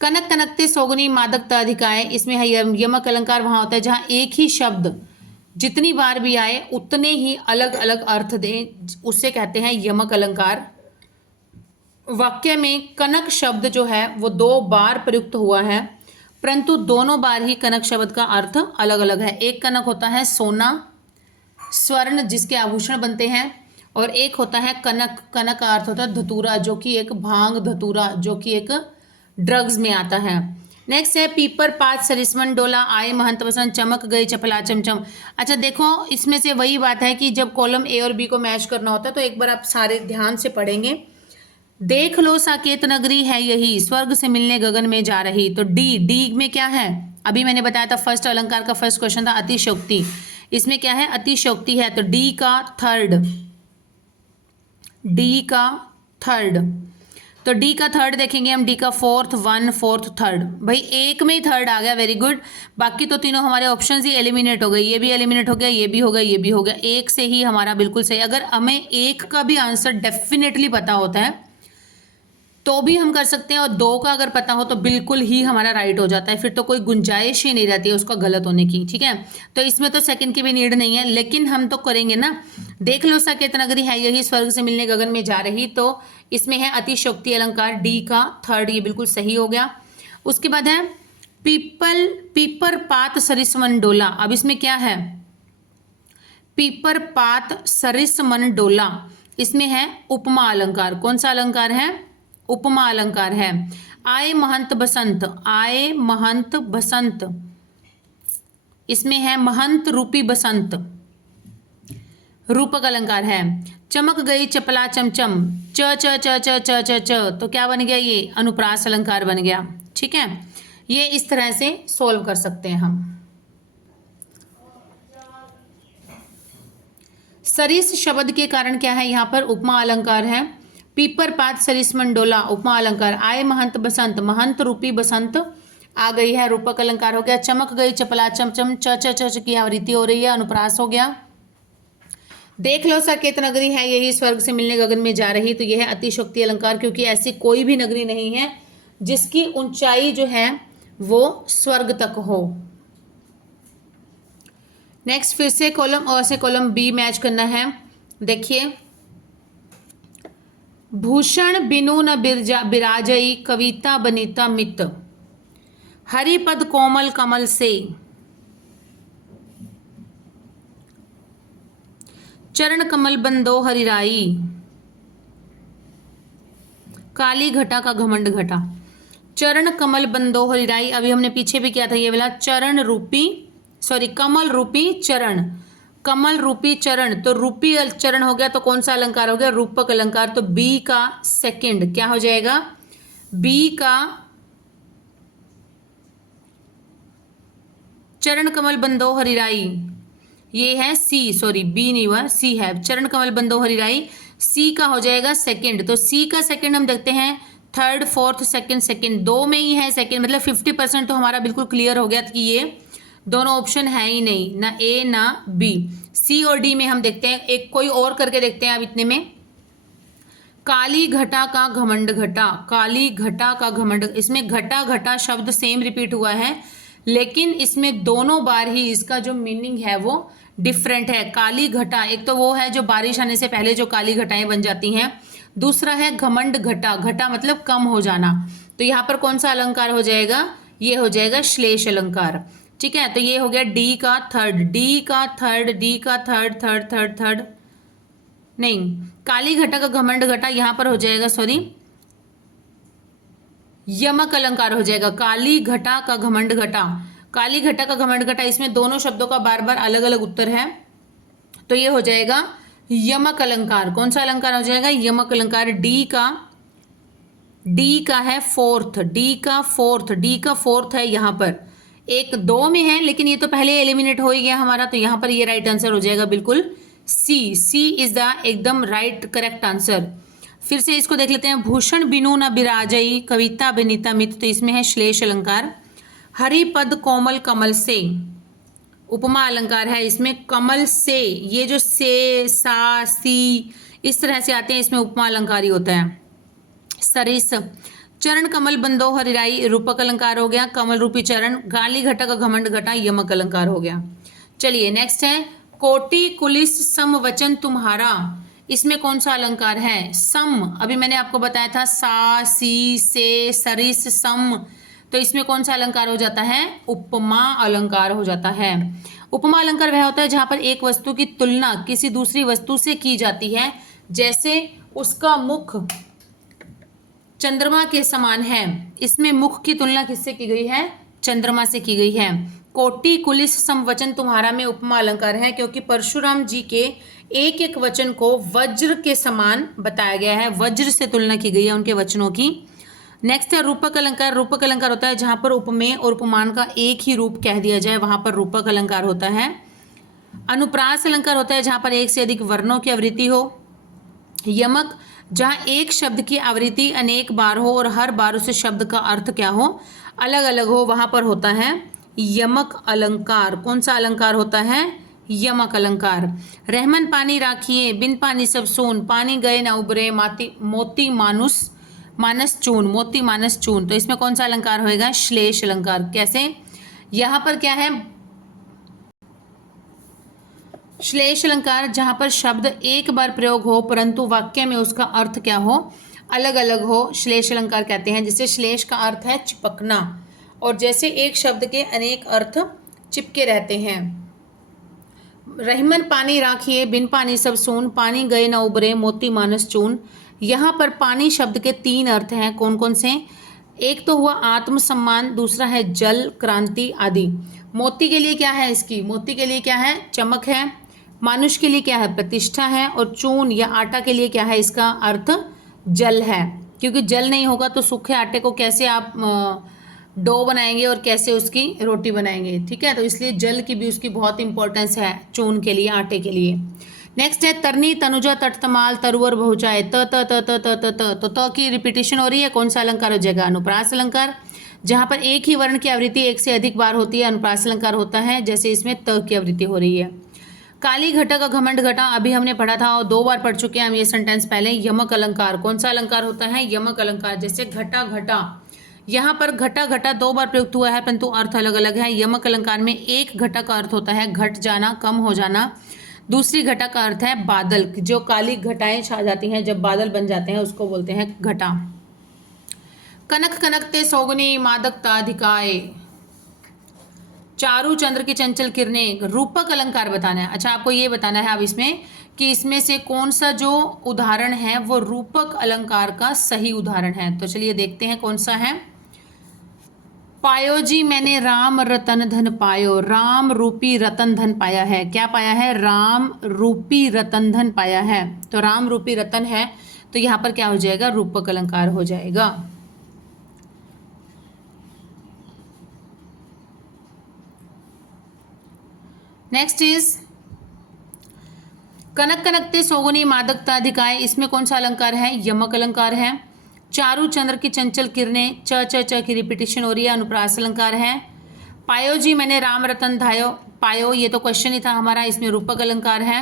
कनक कनकते सोगनी मादकता अधिकाए, इसमें है यमक अलंकार। वहां होता है जहां एक ही शब्द जितनी बार भी आए उतने ही अलग अलग अर्थ दे, उससे कहते हैं यमक अलंकार। वाक्य में कनक शब्द जो है वो 2 बार प्रयुक्त हुआ है, परंतु दोनों बार ही कनक शब्द का अर्थ अलग अलग है। एक कनक होता है सोना, स्वर्ण जिसके आभूषण बनते हैं, और एक होता है कनक। कनक का अर्थ होता है धतूरा, जो कि एक भांग धतूरा, जो कि एक ड्रग्स में आता है। नेक्स्ट है पीपर पात सरिसमन डोला आए महंत बसंत चमक गई चपला चमचम। अच्छा देखो, इसमें से वही बात है कि जब कॉलम ए और बी को मैच करना होता है तो एक बार आप सारे ध्यान से पढ़ेंगे। देख लो साकेत नगरी है यही, स्वर्ग से मिलने गगन में जा रही। तो डी में क्या है, अभी मैंने बताया था फर्स्ट अलंकार का फर्स्ट क्वेश्चन था अतिशयोक्ति, इसमें क्या है अतिशयोक्ति है, तो डी का थर्ड। तो डी का थर्ड देखेंगे हम, डी का फोर्थ, वन फोर्थ थर्ड, भाई एक में ही थर्ड आ गया, वेरी गुड। बाकी तो तीनों हमारे ऑप्शंस ही एलिमिनेट हो गए, ये भी एलिमिनेट हो गया, ये भी हो गया, ये भी हो गया, एक से ही हमारा बिल्कुल सही। अगर हमें एक का भी आंसर डेफिनेटली पता होता है तो भी हम कर सकते हैं, और दो का अगर पता हो तो बिल्कुल ही हमारा राइट हो जाता है, फिर तो कोई गुंजाइश ही नहीं रहती है उसका गलत होने की, ठीक है। तो इसमें तो सेकंड की भी नीड नहीं है, लेकिन हम तो करेंगे ना। देख लो साकेत नगरी है यही, स्वर्ग से मिलने गगन में जा रही, तो इसमें है अतिशयोक्ति अलंकार, डी का थर्ड, ये बिल्कुल सही हो गया। उसके बाद है पीपर पात सरिसमन डोला। अब इसमें क्या है, पीपर पात सरिसमन डोला, इसमें है उपमा अलंकार। कौन सा अलंकार है, उपमा अलंकार है। आए महंत बसंत, इसमें है महंत रूपी बसंत, रूपक अलंकार है। चमक गई चपला चमचम, च च च च च च च, तो क्या बन गया, ये अनुप्रास अलंकार बन गया, ठीक है। ये इस तरह से सोल्व कर सकते हैं हम। सरिस शब्द के कारण क्या है, यहाँ पर उपमा अलंकार है। पीपर पात सरिसमन डोला उपमा अलंकार, आए महंत बसंत, महंत रूपी बसंत आ गई है, रूपक अलंकार हो गया। चमक गई चपला चमचम, च च च की आवृत्ति हो रही है, अनुप्रास हो गया। देख लो साकेत नगरी है यही, स्वर्ग से मिलने गगन में जा रही, तो यह है अतिशयोक्ति अलंकार, क्योंकि ऐसी कोई भी नगरी नहीं है जिसकी ऊंचाई जो है वो स्वर्ग तक हो। नेक्स्ट फिर से कॉलम अ से कॉलम बी मैच करना है। देखिए, भूषण बिनु न बिराजई, कविता बनीता मित, हरिपद कोमल कमल से, चरण कमल बंदो हरिराई, काली घटा का घमंड घटा। चरण कमल बंदो हरिराई, अभी हमने पीछे भी किया था ये वाला, कमल रूपी चरण, कमल रूपी चरण, तो रूपी चरण हो गया, तो कौन सा अलंकार हो गया, रूपक अलंकार। तो बी का सेकंड क्या हो जाएगा, बी का चरण कमल बंदो हरिराई, ये है बी नहीं हुआ, सी है, चरण कमल बंदो हरिराई, सी का हो जाएगा सेकंड। तो सी का सेकंड हम देखते हैं, थर्ड फोर्थ सेकंड दो में ही है सेकंड, मतलब 50% तो हमारा बिल्कुल क्लियर हो गया कि ये दोनों ऑप्शन है ही नहीं, ना ए ना बी। सी और डी में हम देखते हैं, एक कोई और करके देखते हैं अब इतने में। काली घटा का घमंड घटा, काली घटा का घमंड, इसमें घटा घटा शब्द सेम रिपीट हुआ है, लेकिन इसमें दोनों बार ही इसका जो मीनिंग है वो डिफरेंट है। काली घटा, एक तो वो है जो बारिश आने से पहले जो काली घटाएं बन जाती हैं, दूसरा है घमंड घटा, घटा मतलब कम हो जाना। तो यहाँ पर कौन सा अलंकार हो जाएगा, ये हो जाएगा श्लेष अलंकार, ठीक है। तो ये हो गया डी का थर्ड, नहीं, काली घटा का घमंड घटा यहाँ पर हो जाएगा यमक अलंकार हो जाएगा। काली घटा का घमंड घटा, काली घटा का घमंड घटा, इसमें दोनों शब्दों का बार बार अलग अलग उत्तर है, तो ये हो जाएगा यमक अलंकार। कौन सा अलंकार हो जाएगा, यमक अलंकार। डी का है फोर्थ, डी का फोर्थ है यहाँ पर, एक दो में है लेकिन ये तो पहले एलिमिनेट हो ही गया हमारा, तो यहाँ पर ये राइट आंसर हो जाएगा बिल्कुल सी इज द एकदम राइट करेक्ट आंसर। फिर से इसको देख लेते हैं, भूषण बिनु न बिराजई, कविता बनीता मित, तो इसमें है श्लेष अलंकार। हरिपद कोमल कमल से, उपमा अलंकार है, इसमें कमल से, ये जो से सा सी इस तरह से आते हैं, इसमें उपमा अलंकार ही होता है। सरिस, चरण कमल बंदो हरिराई, रूपक अलंकार हो गया, कमल रूपी चरण। गाली घटा का घमंड घटा, यमक अलंकार हो गया। चलिए नेक्स्ट है, कोटि कुलिस सम वचन तुम्हारा, इसमें कौन सा अलंकार है, सम। अभी मैंने आपको बताया था सा सी से सरिस सम, तो इसमें कौन सा अलंकार हो जाता है, उपमा अलंकार हो जाता है। उपमा अलंकार वह होता है जहां पर एक वस्तु की तुलना किसी दूसरी वस्तु से की जाती है, जैसे उसका मुख चंद्रमा के समान है, इसमें मुख की तुलना किससे की गई है? चंद्रमा से की गई है। कोटि कुलिस समवचन तुम्हारा में उपमा अलंकार है, क्योंकि परशुराम जी के एक एक वचन को वज्र के समान बताया गया है, वज्र से तुलना की गई है उनके वचनों की। नेक्स्ट है रूपक अलंकार। रूपक अलंकार होता है जहां पर उपमेय और उपमान का एक ही रूप कह दिया जाए, वहां पर रूपक अलंकार होता है। अनुप्रास अलंकार होता है जहां पर एक से अधिक वर्णों की आवृत्ति हो। यमक, जहां एक शब्द की आवृत्ति अनेक बार हो और हर बार उस शब्द का अर्थ क्या हो? अलग अलग हो, वहां पर होता है यमक अलंकार। कौन सा अलंकार होता है? यमक अलंकार। रहमन पानी राखिए, बिन पानी सब सून, पानी गए न उबरे, मोती मानस चून, मोती मानस चून। तो इसमें कौन सा अलंकार होएगा? श्लेष अलंकार। कैसे? यहां पर क्या है? श्लेष अलंकार जहां पर शब्द एक बार प्रयोग हो परंतु वाक्य में उसका अर्थ क्या हो? अलग अलग हो, श्लेष अलंकार कहते हैं। जैसे श्लेष का अर्थ है चिपकना, और जैसे एक शब्द के अनेक अर्थ चिपके रहते हैं। रहमन पानी राखिए, बिन पानी सब सून, पानी गए न उबरे, मोती मानस चून। यहाँ पर पानी शब्द के 3 अर्थ हैं। कौन कौन से? एक तो हुआ आत्मसम्मान, दूसरा है जल, क्रांति आदि। मोती के लिए क्या है? इसकी मोती के लिए क्या है? चमक है। मानुष के लिए क्या है? प्रतिष्ठा है। और चून या आटा के लिए क्या है? इसका अर्थ जल है, क्योंकि जल नहीं होगा तो सूखे आटे को कैसे आप डो बनाएंगे और कैसे उसकी रोटी बनाएंगे? ठीक है, तो इसलिए जल की भी उसकी बहुत इंपॉर्टेंस है चून के लिए, आटे के लिए। नेक्स्ट है तरनी तनुजा तटतमाल तरुवर बहुचाए, त त त त त त त, तो त की रिपीटेशन हो रही है। कौन सा अलंकार हो जाएगा? अनुप्रास अलंकार। जहां पर एक ही वर्ण की आवृत्ति एक से अधिक बार होती है, अनुप्रास अलंकार होता है। जैसे इसमें त की आवृत्ति हो रही है। काली घटा का घमंड घटा, अभी हमने पढ़ा था और 2 बार पढ़ चुके हैं हम ये सेंटेंस पहले। यमक अलंकार। कौन सा अलंकार होता है? यमक अलंकार। जैसे घटा घटा, यहाँ पर घटा घटा 2 बार प्रयुक्त हुआ है परंतु अर्थ अलग अलग है। यमक अलंकार में एक घटा का अर्थ होता है घट जाना, कम हो जाना। दूसरी घटा का अर्थ है बादल, जो काली घटाएं छा जाती हैं, जब बादल बन जाते हैं उसको बोलते हैं घटा। कनक कनकते सौगुनी मादकता अधिकाय, चारू चंद्र की चंचल किरणें। रूपक अलंकार बताना है। अच्छा, आपको ये बताना है अब इसमें कि इसमें से कौन सा जो उदाहरण है वो रूपक अलंकार का सही उदाहरण है। तो चलिए देखते हैं कौन सा है। पायो जी मैंने राम रतन धन पायो, राम रूपी रतन धन पाया है। क्या पाया है? राम रूपी रतन धन पाया है। तो राम रूपी रतन है, तो यहाँ पर क्या हो जाएगा? रूपक अलंकार हो जाएगा। नेक्स्ट इज कनक कनकते सौगुनी मादकता अधिकाय। इसमें कौन सा अलंकार है? यमक अलंकार है। चारू चंद्र की चंचल किरणें, च च च की रिपीटेशन हो रही है, अनुप्रास अलंकार है। पायो जी मैंने राम रतन धायो, पायो ये तो क्वेश्चन ही था हमारा, इसमें रूपक अलंकार है।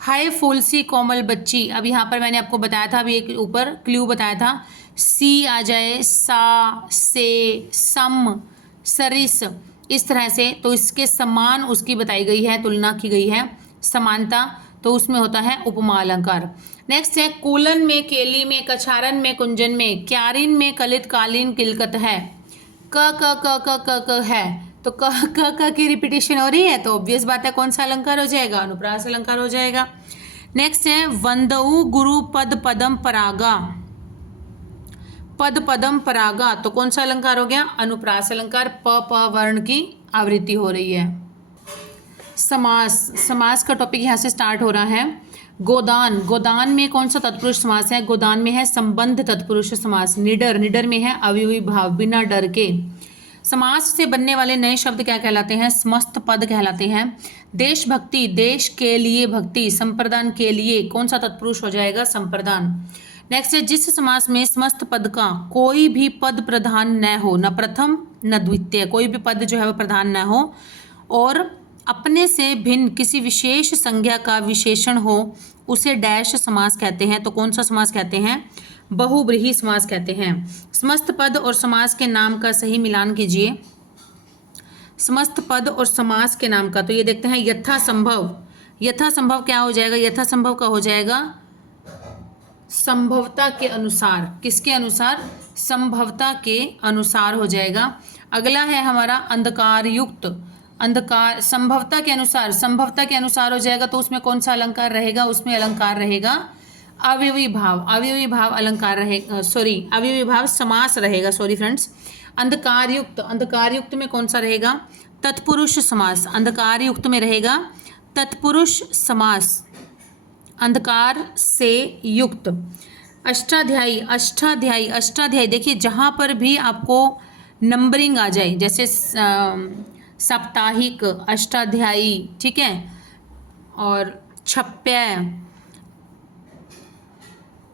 हाय फूल सी कोमल बच्ची, अब यहाँ पर मैंने आपको बताया था, अभी एक ऊपर क्ल्यू बताया था, सी आ जाए, सा, से, सम, सरिस, इस तरह से, तो इसके समान उसकी बताई गई है, तुलना की गई है, समानता, तो उसमें होता है उपमा अलंकार। नेक्स्ट है कूलन में, केली में, कछारन में, कुंजन में, क्यारिन में, कलित, कालीन, किलकत है। क क क क क क है, तो क क क की रिपीटेशन हो रही है, तो ऑब्वियस बात है कौन सा अलंकार हो जाएगा? अनुप्रास अलंकार हो जाएगा। नेक्स्ट है वंदऊ गुरु पद पदम परागा, पद पदम परागा, तो कौन सा अलंकार हो गया? अनुप्रास अलंकार। प प वर्ण की आवृत्ति हो रही है। समास, समास का टॉपिक यहाँ से स्टार्ट हो रहा है। गोदान, गोदान में कौन सा तत्पुरुष समास है? गोदान में है संबंध तत्पुरुष समास। निडर, निडर में है अवयवी भाव, बिना डर के। समास से बनने वाले नए शब्द क्या कहलाते हैं? समस्त पद कहलाते हैं। देशभक्ति, देश के लिए भक्ति, संप्रदान के लिए, कौन सा तत्पुरुष हो जाएगा? संप्रदान। नेक्स्ट है जिस समास में समस्त पद का कोई भी पद प्रधान न हो, न प्रथम न द्वितीय, कोई भी पद जो है वो प्रधान न हो, और अपने से भिन्न किसी विशेष संज्ञा का विशेषण हो, उसे डैश समास कहते हैं। तो कौन सा समास कहते हैं? बहुब्रीहि समास कहते हैं। समस्त पद और समास के नाम का सही मिलान कीजिए। समस्त पद और समास के नाम का, तो ये देखते हैं यथासंभव, यथासंभव क्या हो जाएगा? यथासंभव का हो जाएगा संभवता के अनुसार। किसके अनुसार? संभवता के अनुसार हो जाएगा। अगला है हमारा अंधकार युक्त, अंधकार संभवता के अनुसार, संभवता के अनुसार हो जाएगा, तो उसमें कौन सा अलंकार रहेगा? उसमें अलंकार रहेगा अवयवी भाव, अवयवी भाव अलंकार रहेगा, सॉरी अवयवी भाव समास रहेगा, सॉरी फ्रेंड्स। अंधकार युक्त, अंधकार युक्त में कौन सा रहेगा? तत्पुरुष समास। अंधकार युक्त में रहेगा तत्पुरुष समास, अंधकार से युक्त। अष्टाध्यायी, अष्टाध्यायी, अष्टाध्यायी देखिए जहाँ पर भी आपको नंबरिंग आ जाए, जैसे साप्ताहिक, अष्टाध्यायी, ठीक है, और छप्पै,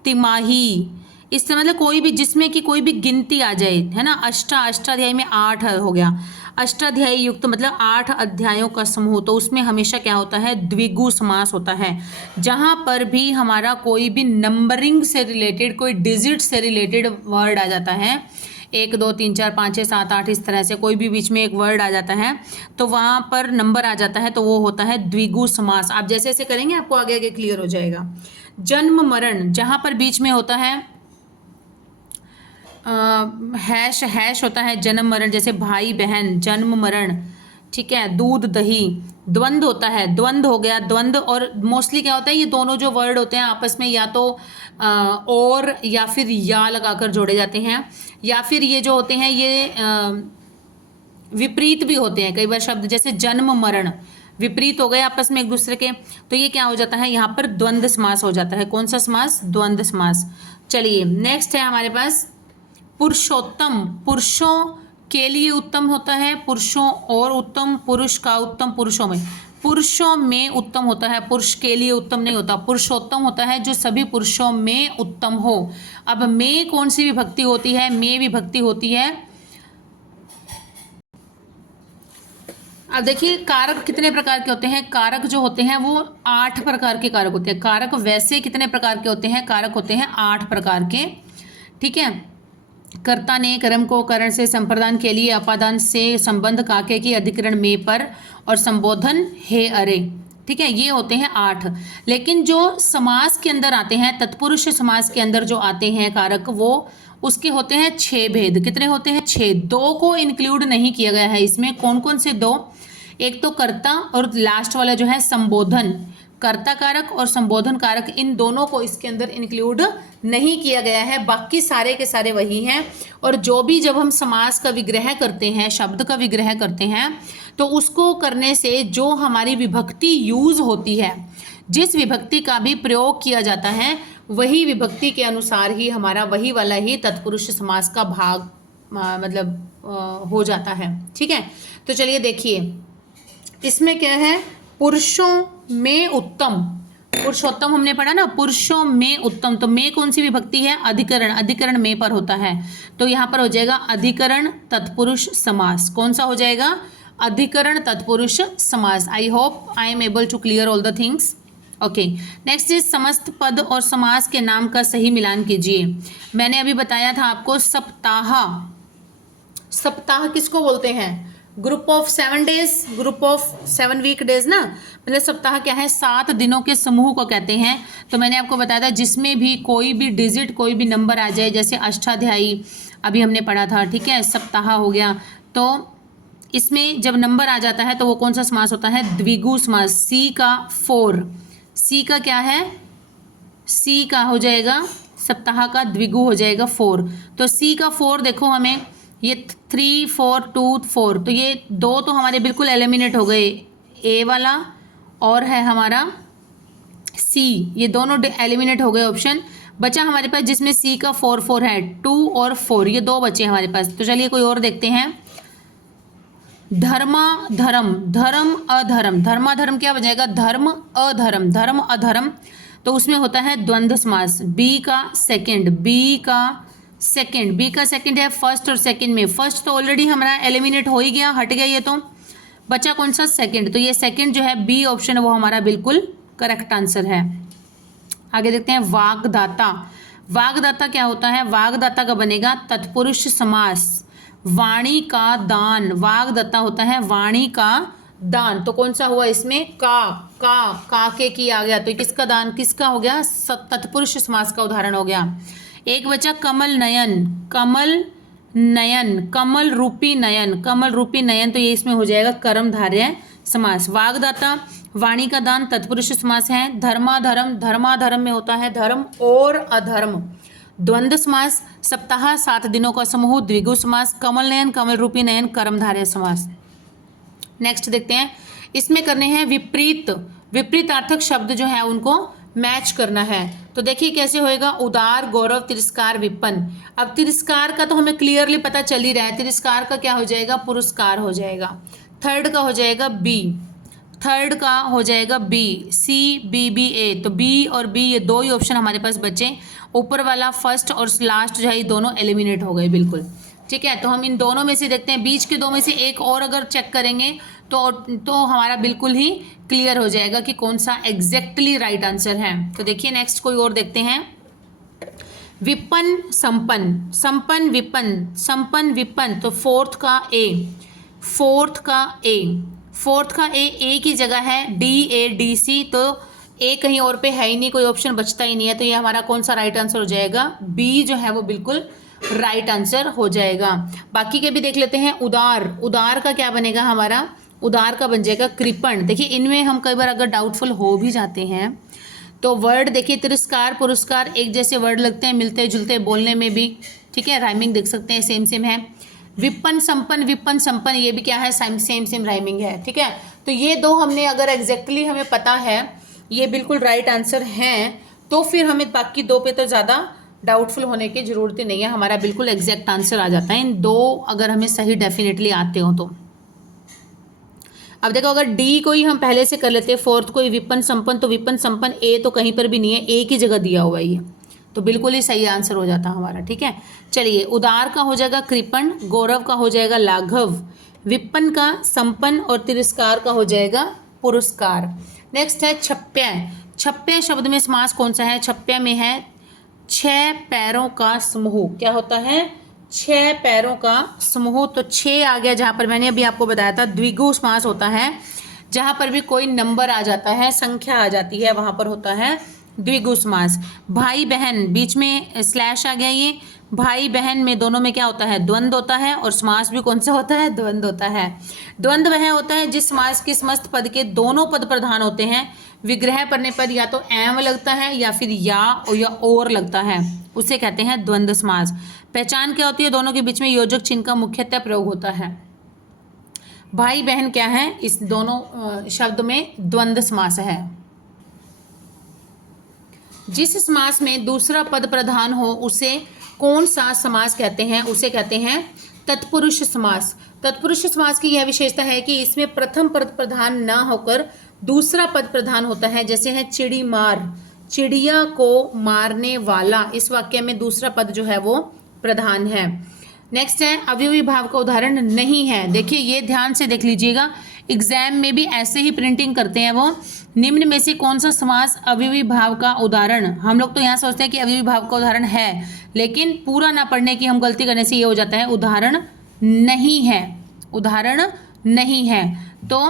तिमाही, इससे मतलब कोई भी जिसमें कि कोई भी गिनती आ जाए, है ना। अष्टाध्यायी में 8 हो गया, अष्टाध्यायी युक्त मतलब 8 अध्यायों का समूह, तो उसमें हमेशा क्या होता है? द्विगु समास होता है। जहाँ पर भी हमारा कोई भी नंबरिंग से रिलेटेड, कोई डिजिट से रिलेटेड वर्ड आ जाता है, 1 2 3 4 5 6 7 8 इस तरह से कोई भी बीच में एक वर्ड आ जाता है, तो वहाँ पर नंबर आ जाता है, तो वो होता है द्विगु समास। आप जैसे जैसे करेंगे आपको आगे आगे क्लियर हो जाएगा। जन्म मरण, जहाँ पर बीच में होता है हैश, हैश होता है जन्म मरण, जैसे भाई बहन, जन्म मरण, ठीक है। दूध दही, द्वंद होता है, द्वंद हो गया, द्वंद। और मोस्टली क्या होता है, ये दोनों जो वर्ड होते हैं आपस में या तो और या फिर या लगाकर जोड़े जाते हैं, या फिर ये जो होते हैं ये विपरीत भी होते हैं कई बार शब्द, जैसे जन्म मरण विपरीत हो गए आपस में एक दूसरे के, तो ये क्या हो जाता है? यहाँ पर द्वंद्व समास हो जाता है। कौन सा समास? द्वंद्व समास। चलिए नेक्स्ट है हमारे पास पुरुषोत्तम, पुरुषों के लिए उत्तम होता है, पुरुषों और उत्तम, पुरुष का उत्तम, पुरुषों में, पुरुषों में उत्तम होता है, पुरुष के लिए उत्तम नहीं होता। पुरुषोत्तम होता है जो सभी पुरुषों में उत्तम हो। अब में कौन सी विभक्ति होती है? में विभक्ति होती है। अब देखिए कारक कितने प्रकार के होते हैं? कारक जो होते हैं वो 8 प्रकार के कारक होते हैं। कारक वैसे कितने प्रकार के होते हैं? कारक होते हैं 8 प्रकार के, ठीक है। कर्ता ने कर्म को करण से संप्रदान के लिए, अपादान से संबंध काके की, अधिकरण में पर, और संबोधन हे अरे, ठीक है। ये होते हैं 8। लेकिन जो समास के अंदर आते हैं, तत्पुरुष समास के अंदर जो आते हैं कारक, वो उसके होते हैं 6 भेद। कितने होते हैं? 6। 2 को इंक्लूड नहीं किया गया है इसमें। कौन कौन से 2? एक तो कर्ता और लास्ट वाला जो है संबोधन, कर्ता कारक और संबोधन कारक, इन दोनों को इसके अंदर इंक्लूड नहीं किया गया है। बाकी सारे के सारे वही हैं। और जो भी जब हम समास का विग्रह करते हैं, शब्द का विग्रह करते हैं, तो उसको करने से जो हमारी विभक्ति यूज होती है, जिस विभक्ति का भी प्रयोग किया जाता है, वही विभक्ति के अनुसार ही हमारा वही वाला ही तत्पुरुष समास का भाग मतलब हो जाता है, ठीक है। तो चलिए देखिए इसमें क्या है? पुरुषों में उत्तम, पुरुषोत्तम हमने पढ़ा ना, पुरुषों में उत्तम, तो में कौन सी विभक्ति है? अधिकरण, अधिकरण में पर होता है, तो यहाँ पर हो जाएगा अधिकरण तत्पुरुष समास। कौन सा हो जाएगा? अधिकरण तत्पुरुष समास। I hope I am able to clear all the things. Okay, next is समस्त पद और समास के नाम का सही मिलान कीजिए। मैंने अभी बताया था आपको सप्ताह, सप्ताह किसको बोलते हैं? Group of 7 days, group of 7 week days ना, मतलब सप्ताह क्या है? 7 दिनों के समूह को कहते हैं। तो मैंने आपको बताया था जिसमें भी कोई भी डिजिट, कोई भी नंबर आ जाए, जैसे अष्टाध्यायी अभी हमने पढ़ा था, ठीक है, सप्ताह हो गया, तो इसमें जब नंबर आ जाता है तो वो कौन सा समास होता है? द्विगु समास। सी का 4, सी का क्या है? सी का हो जाएगा, सप्ताह का द्विगु हो जाएगा 4। तो सी का 4 देखो, हमें ये 3 4 2 4, तो ये 2 तो हमारे बिल्कुल एलिमिनेट हो गए, ए वाला और है हमारा सी, ये दोनों एलिमिनेट हो गए ऑप्शन। बचा हमारे पास जिसमें सी का 4 4 है, 2 और 4, ये 2 बचे हमारे पास। तो चलिए कोई और देखते हैं। धर्मा धर्म, धर्म अधर्म, धर्मा धर्म क्या बजाएगा? धर्म अधर्म, धर्म अधर्म, तो उसमें होता है द्वंद्व समास। बी का सेकंड, बी का सेकंड, बी का सेकंड है फर्स्ट और सेकंड में। फर्स्ट तो ऑलरेडी हमारा एलिमिनेट हो ही गया, हट गया ये, तो बचा कौन सा? सेकंड। तो ये सेकंड जो है बी ऑप्शन है वो हमारा बिल्कुल करेक्ट आंसर है। आगे देखते हैं वाग्दाता। वाग्दाता क्या होता है? वाग्दाता का बनेगा तत्पुरुष समास। वाणी का दान, वाग्दत्ता होता है वाणी का दान, तो कौन सा हुआ इसमें? का के की आ गया, तो किसका दान, किसका हो गया? तत्पुरुष समास का उदाहरण हो गया। एक बचा कमल नयन, कमल नयन, कमल रूपी नयन, कमल रूपी नयन, तो ये इसमें हो जाएगा कर्मधारय समास। वाग्दाता, वाणी का दान तत्पुरुष समास है। धर्माधर्म, धर्माधर्म में होता है धर्म और अधर्म। द्वंद्व समास, सप्ताह 7 दिनों का समूह द्विगु समास। कमल नयन, कमल रूपी नयन, कर्मधारय समास। नेक्स्ट देखते हैं, इसमें करने हैं विपरीत, विपरीतार्थक शब्द जो है उनको मैच करना है। तो देखिए कैसे होएगा, उदार, गौरव, तिरस्कार, विपन्न। अब तिरस्कार का तो हमें क्लियरली पता चल ही रहा है, तिरस्कार का क्या हो जाएगा, पुरस्कार हो जाएगा। थर्ड का हो जाएगा बी, थर्ड का हो जाएगा बी, सी बी बी ए। तो बी और बी ये दो ही ऑप्शन हमारे पास बचे। ऊपर वाला फर्स्ट और लास्ट जो है ये दोनों एलिमिनेट हो गए बिल्कुल। ठीक है, तो हम इन दोनों में से देखते हैं, बीच के दो में से एक और अगर चेक करेंगे तो हमारा बिल्कुल ही क्लियर हो जाएगा कि कौन सा एग्जैक्टली राइट आंसर है। तो देखिए नेक्स्ट कोई और देखते हैं, विपन्न संपन्न, संपन्न विपन्न, संपन्न विपन्न। तो फोर्थ का ए, फोर्थ का ए, फोर्थ का ए की जगह है DADC, तो ए कहीं और पे है ही नहीं, कोई ऑप्शन बचता ही नहीं है। तो ये हमारा कौन सा राइट आंसर हो जाएगा, बी जो है वो बिल्कुल राइट आंसर हो जाएगा। बाकी के भी देख लेते हैं। उदार, उदार का क्या बनेगा हमारा, उदार का बन जाएगा कृपण। देखिए इनमें हम कई बार अगर डाउटफुल हो भी जाते हैं तो वर्ड देखिए, तिरस्कार पुरस्कार एक जैसे वर्ड लगते हैं, मिलते जुलते बोलने में भी। ठीक है, राइमिंग देख सकते हैं सेम सेम है। विपन्न संपन्न, विपन्न संपन्न ये भी क्या है, सेम सेम राइमिंग है। ठीक है, तो ये दो हमने अगर एग्जैक्टली हमें पता है ये बिल्कुल राइट आंसर हैं, तो फिर हमें बाकी दो पे तो ज़्यादा डाउटफुल होने की ज़रूरत नहीं है, हमारा बिल्कुल एग्जैक्ट आंसर आ जाता है इन दो अगर हमें सही डेफिनेटली आते हो तो। अब देखो अगर डी को ही हम पहले से कर लेते हैं, फोर्थ को ही विपन्न संपन्न, तो विपन्न संपन्न ए तो कहीं पर भी नहीं है, ए की जगह दिया हुआ है ये, तो बिल्कुल ही सही आंसर हो जाता हमारा। ठीक है, चलिए उदार का हो जाएगा कृपण, गौरव का हो जाएगा लाघव, विपन्न का संपन्न और तिरस्कार का हो जाएगा पुरस्कार। नेक्स्ट है छप्प्य। छप्प्य शब्द में समास कौन सा है, छप्प्य में है 6 पैरों का समूह। क्या होता है, 6 पैरों का समूह। तो 6 आ गया, जहाँ पर मैंने अभी आपको बताया था द्विगु समास होता है, जहाँ पर भी कोई नंबर आ जाता है, संख्या आ जाती है, वहाँ पर होता है द्विगु समास। भाई बहन, बीच में स्लैश आ गया, ये भाई बहन में दोनों में क्या होता है, द्वंद्व होता है, और समास भी कौन सा होता है, द्वंद्व होता है। द्वंद्व वह होता है जिस समास के समस्त पद के दोनों पद प्रधान होते हैं, विग्रह करने पर या तो एवं लगता है या फिर या और लगता है, उसे कहते हैं द्वंद्व समास। पहचान क्या होती है, दोनों के बीच में योजक चिन्ह का मुख्यतः प्रयोग होता है। भाई बहन क्या है, इस दोनों शब्द में द्वंद्व समास है। जिस समास में दूसरा पद प्रधान हो उसे कौन सा समास कहते हैं, उसे कहते हैं तत्पुरुष समास। तत्पुरुष समास की यह विशेषता है कि इसमें प्रथम पद प्रधान न होकर दूसरा पद प्रधान होता है। जैसे है चिड़ी मार, चिड़िया को मारने वाला, इस वाक्य में दूसरा पद जो है वो प्रधान है। नेक्स्ट है अवयवी भाव का उदाहरण नहीं है। देखिए ये ध्यान से देख लीजिएगा, एग्जाम में भी ऐसे ही प्रिंटिंग करते हैं वो, निम्न में से कौन सा समास अवयवी भाव का उदाहरण। हम लोग तो यहाँ सोचते हैं कि अवयवी भाव का उदाहरण है, लेकिन पूरा ना पढ़ने की हम गलती करने से ये हो जाता है उदाहरण नहीं है, उदाहरण नहीं है। तो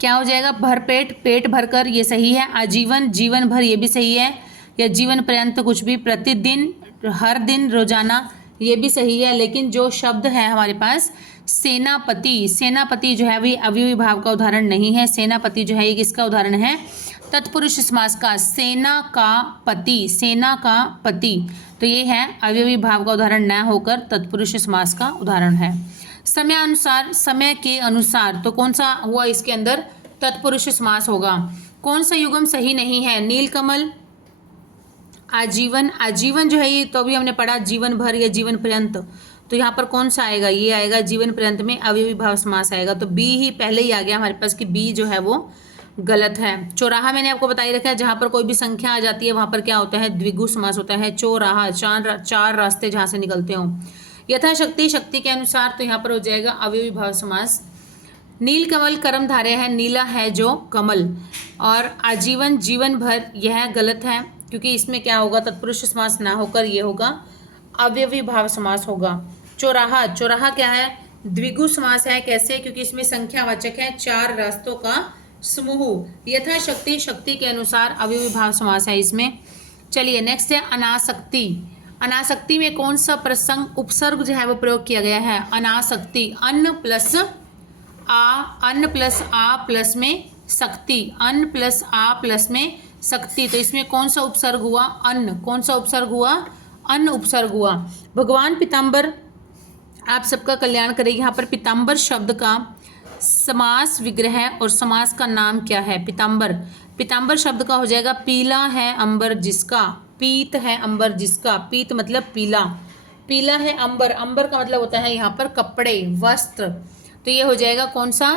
क्या हो जाएगा, भरपेट, पेट भरकर, ये सही है। आजीवन, जीवन भर, ये भी सही है। या जीवन पर्यंत कुछ भी, प्रतिदिन, हर दिन, रोजाना, ये भी सही है। लेकिन जो शब्द है हमारे पास सेनापति, सेनापति जो है वही अवयवी भाव का उदाहरण नहीं है। सेनापति जो है ये किसका उदाहरण है, तत्पुरुष समास का। सेना का पति, सेना का पति, तो ये है अवयवी भाव का उदाहरण न होकर तत्पुरुष समास का उदाहरण है। समयानुसार, समय के अनुसार, तो कौन सा हुआ इसके अंदर, तत्पुरुष समास होगा। कौन सा युग्म सही नहीं है, नीलकमल, आजीवन, आजीवन जो है ये तो अभी हमने पढ़ा जीवन भर या जीवन पर्यंत, तो यहाँ पर कौन सा आएगा, ये आएगा जीवन पर्यंत में अवयवी भाव समास आएगा। तो बी ही पहले ही आ गया हमारे पास कि बी जो है वो गलत है। चौराहा मैंने आपको बता ही रखा है, जहाँ पर कोई भी संख्या आ जाती है वहाँ पर क्या होता है, द्विगु समास होता है। चौराहा, चार रास्ते जहाँ से निकलते हों। यथाशक्ति, शक्ति के अनुसार, तो यहाँ पर हो जाएगा अवयवी भाव समास। नीलकमल कर्मधारय है, नीला है जो कमल। और आजीवन, जीवन भर, यह गलत है क्योंकि इसमें क्या होगा, तत्पुरुष समास ना होकर ये होगा अवयवी भाव समास होगा। चौराहा, चौराहा क्या है, द्विगु समास है। कैसे, क्योंकि इसमें संख्यावाचक है, 4 रास्तों का समूह। यथाशक्ति, शक्ति के अनुसार, अवयवी भाव समास है इसमें। चलिए नेक्स्ट है अनासक्ति। अनासक्ति में कौन सा प्रसंग उपसर्ग जो है वो प्रयोग किया गया है, अनासक्ति, अन्न प्लस आ, अन्न प्लस आ प्लस में शक्ति, अन्न प्लस आ प्लस में शक्ति, तो इसमें कौन सा उपसर्ग हुआ? अन्न। कौन सा उपसर्ग हुआ? अन्न उपसर्ग हुआ। भगवान पीताम्बर आप सबका कल्याण करेगी। यहाँ पर पीताम्बर शब्द का समास विग्रह और समास का नाम क्या है? पीताम्बर, पीताम्बर शब्द का हो जाएगा पीला है अंबर जिसका, पीत है अंबर जिसका, पीत मतलब पीला, पीला है अंबर, अंबर का मतलब होता है यहाँ पर कपड़े, वस्त्र, तो ये हो जाएगा कौन सा?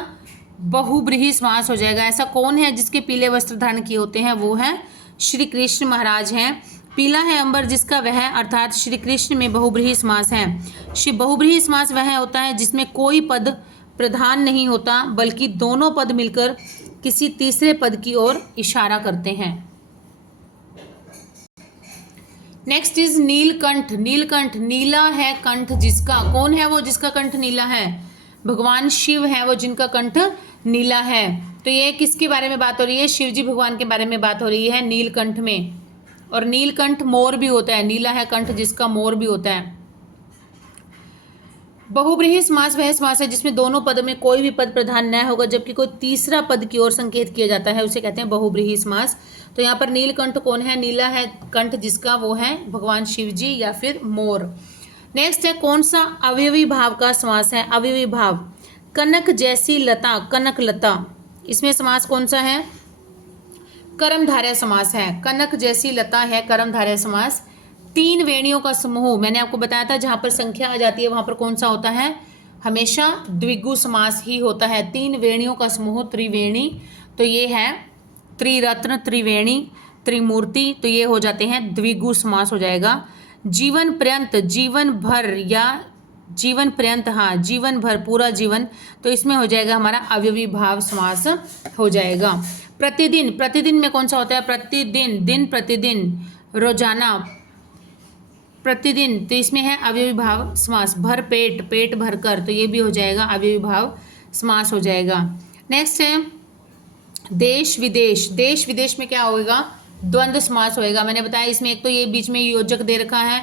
बहुब्रीहि समास हो जाएगा। ऐसा कौन है जिसके पीले वस्त्र धारण किए होते हैं? वो है श्री कृष्ण महाराज हैं। पीला है अंबर जिसका वह, अर्थात श्री कृष्ण में बहुब्रीहि समास है। श्री बहुब्रीहि समास वह होता है जिसमें कोई पद प्रधान नहीं होता, बल्कि दोनों पद मिलकर किसी तीसरे पद की ओर इशारा करते हैं। नेक्स्ट इज नीलकंठ। नीलकंठ, नीला है कंठ जिसका, कौन है वो जिसका कंठ नीला है? भगवान शिव है वो जिनका कंठ नीला है। तो ये किसके बारे में बात हो रही है? शिव जी भगवान के बारे में बात हो रही है नीलकंठ में। और नीलकंठ मोर भी होता है, नीला है कंठ जिसका मोर भी होता है। बहुब्रीहि समास वह समास है जिसमें दोनों पद में कोई भी पद प्रधान न होगा, जबकि कोई तीसरा पद की ओर संकेत किया जाता है, उसे कहते हैं बहुब्रीहि समास। तो यहाँ पर नीलकंठ कौन है? नीला है कंठ जिसका, वो है भगवान शिव जी या फिर मोर। नेक्स्ट है कौन सा अवयवी भाव का समास है? अवयवी भाव, कनक जैसी लता, कनक लता, इसमें समास कौन सा है? कर्मधारय समास है। कनक जैसी लता है कर्मधारय समास। तीन वेणियों का समूह, मैंने आपको बताया था जहाँ पर संख्या आ जाती है वहाँ पर कौन सा होता है? हमेशा द्विगु समास ही होता है। तीन वेणियों का समूह त्रिवेणी, तो ये है त्रिरत्न, त्रिवेणी, त्रिमूर्ति, तो ये हो जाते हैं द्विगु समास हो जाएगा। जीवन पर्यंत, जीवन भर या जीवन पर्यंत, हाँ जीवन भर, पूरा जीवन, तो इसमें हो जाएगा हमारा अवयवी भाव समास हो जाएगा। प्रतिदिन, प्रतिदिन में कौन सा होता है? प्रतिदिन, दिन प्रतिदिन, रोजाना, प्रतिदिन, तो इसमें है अवयवी भाव समास। भर पेट, पेट भर कर, तो ये भी हो जाएगा अवयवी भाव समास हो जाएगा। नेक्स्ट है देश विदेश। देश विदेश में क्या होएगा? द्वंद्व समास होएगा। मैंने बताया इसमें एक तो ये बीच में योजक दे रखा है,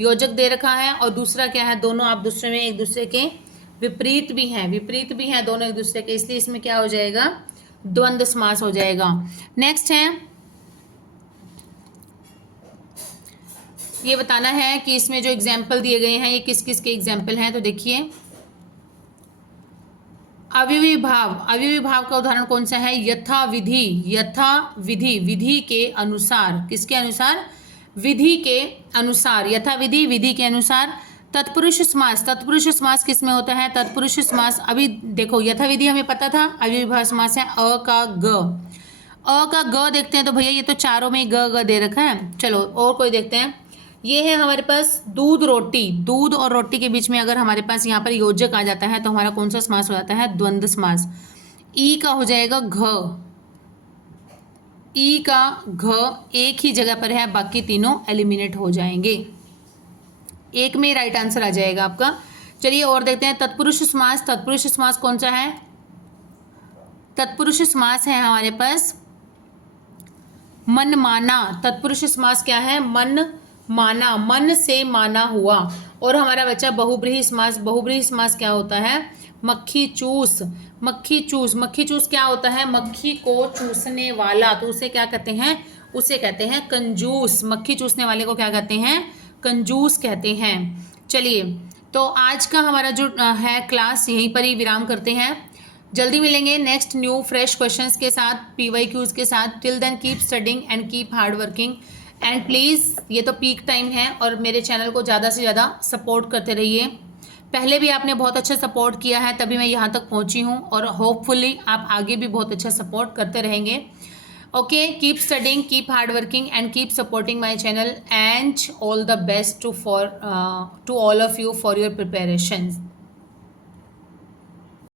योजक दे रखा है, और दूसरा क्या है? दोनों आप दूसरे में एक दूसरे के विपरीत भी हैं, विपरीत भी हैं दोनों एक दूसरे के, इसलिए इसमें क्या हो जाएगा? द्वंद्व समास हो जाएगा। नेक्स्ट है ये बताना है कि इसमें जो एग्जाम्पल दिए गए हैं ये किस किस के एग्जाम्पल हैं, तो देखिए अवयवी भाव, अवयवी भाव का उदाहरण कौन सा है? यथा विधि, यथा विधि, विधि के अनुसार, किसके अनुसार? विधि के अनुसार, यथा विधि, विधि के अनुसार। तत्पुरुष समास, तत्पुरुष समास किस में होता है? तत्पुरुष समास, अभी देखो यथा विधि हमें पता था, अवयवी भाव समास है अ का ग, अ का ग देखते हैं तो भैया ये तो चारों में ग ग दे रखा है। चलो और कोई देखते हैं। ये है हमारे पास दूध रोटी, दूध और रोटी के बीच में अगर हमारे पास यहाँ पर योजक आ जाता है तो हमारा कौन सा समास हो जाता है? द्वंद्व समास। ई का हो जाएगा घ, ई का घ एक ही जगह पर है, बाकी तीनों एलिमिनेट हो जाएंगे, एक में राइट आंसर आ जाएगा आपका। चलिए और देखते हैं तत्पुरुष समास। तत्पुरुष समास कौन सा है? तत्पुरुष समास है हमारे पास मन माना। तत्पुरुष समास क्या है? मन माना, मन से माना हुआ। और हमारा बच्चा बहुब्रीहि समास। बहुब्रीहि समास क्या होता है? मक्खी चूस, मक्खी चूस, मक्खी चूस क्या होता है? मक्खी को चूसने वाला, तो उसे क्या कहते हैं? उसे कहते हैं कंजूस। मक्खी चूसने वाले को क्या कहते हैं? कंजूस कहते हैं। चलिए तो आज का हमारा जो है क्लास यहीं पर ही विराम करते हैं। जल्दी मिलेंगे नेक्स्ट न्यू फ्रेश क्वेश्चंस के साथ, PYQs के साथ। Till then keep studying and keep hard working and please, ये तो पीक टाइम है और मेरे चैनल को ज़्यादा से ज़्यादा सपोर्ट करते रहिए। पहले भी आपने बहुत अच्छा सपोर्ट किया है तभी मैं यहाँ तक पहुँची हूँ, और होपफुली आप आगे भी बहुत अच्छा सपोर्ट करते रहेंगे। Okay, keep studying, keep hard working and keep supporting my channel, and all the best to all of you for your preparation.